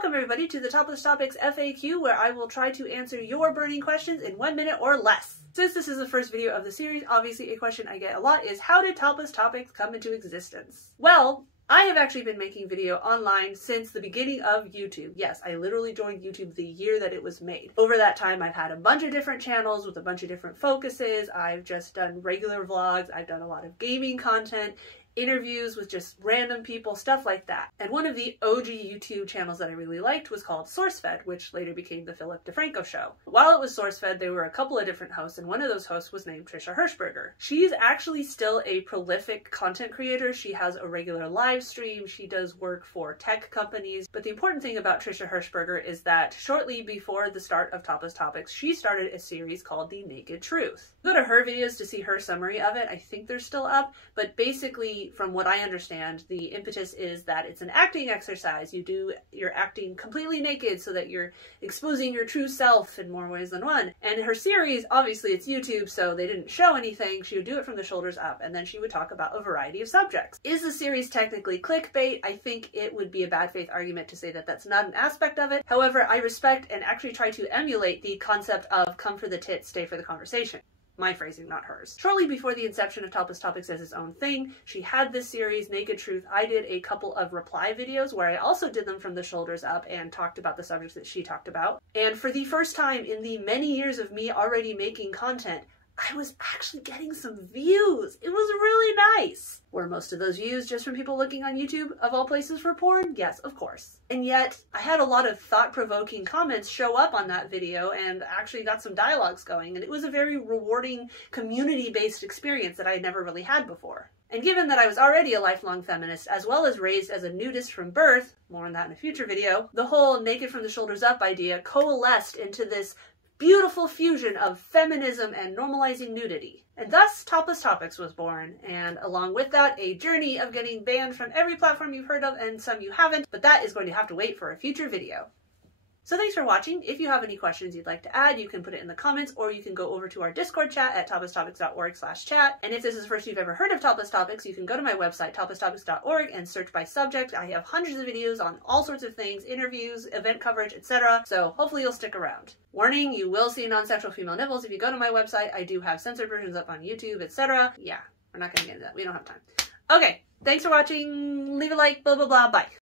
Welcome everybody to the Topless Topics FAQ, where I will try to answer your burning questions in 1 minute or less. Since this is the first video of the series, obviously a question I get a lot is, how did Topless Topics come into existence? Well, I have actually been making video online since the beginning of YouTube. Yes, I literally joined YouTube the year that it was made. Over that time, I've had a bunch of different channels with a bunch of different focuses. I've just done regular vlogs. I've done a lot of gaming content, interviews with just random people, stuff like that. And one of the OG YouTube channels that I really liked was called SourceFed, which later became the Philip DeFranco Show. While it was SourceFed, there were a couple of different hosts, and one of those hosts was named Trisha Hershberger. She's actually still a prolific content creator. She has a regular live stream. She does work for tech companies. But the important thing about Trisha Hershberger is that shortly before the start of Topless Topics, she started a series called The Naked Truth. Go to her videos to see her summary of it. I think they're still up, but basically, from what I understand, the impetus is that it's an acting exercise. You're acting completely naked so that you're exposing your true self in more ways than one. And her series, obviously it's YouTube, so they didn't show anything. She would do it from the shoulders up, and then she would talk about a variety of subjects. Is the series technically clickbait? I think it would be a bad faith argument to say that that's not an aspect of it. However, I respect and actually try to emulate the concept of come for the tits, stay for the conversation. My phrasing, not hers. Shortly before the inception of Topless Topics as its own thing, she had this series, Naked Truth. I did a couple of reply videos where I also did them from the shoulders up and talked about the subjects that she talked about. And for the first time in the many years of me already making content, I was actually getting some views. It was really nice. Were most of those views just from people looking on YouTube, of all places, for porn? Yes, of course. And yet, I had a lot of thought-provoking comments show up on that video and actually got some dialogues going, and it was a very rewarding, community-based experience that I had never really had before. And given that I was already a lifelong feminist, as well as raised as a nudist from birth, more on that in a future video, the whole naked from the shoulders up idea coalesced into this beautiful fusion of feminism and normalizing nudity. And thus, Topless Topics was born, and along with that, a journey of getting banned from every platform you've heard of and some you haven't, but that is going to have to wait for a future video. So thanks for watching. If you have any questions you'd like to add, you can put it in the comments, or you can go over to our Discord chat at toplesstopics.org/chat. And if this is the first you've ever heard of Topless Topics, you can go to my website, toplesstopics.org, and search by subject. I have hundreds of videos on all sorts of things, interviews, event coverage, etc. So hopefully you'll stick around. Warning, you will see non-sexual female nipples if you go to my website. I do have censored versions up on YouTube, etc. Yeah, we're not going to get into that. We don't have time. Okay, thanks for watching. Leave a like, blah, blah, blah. Bye.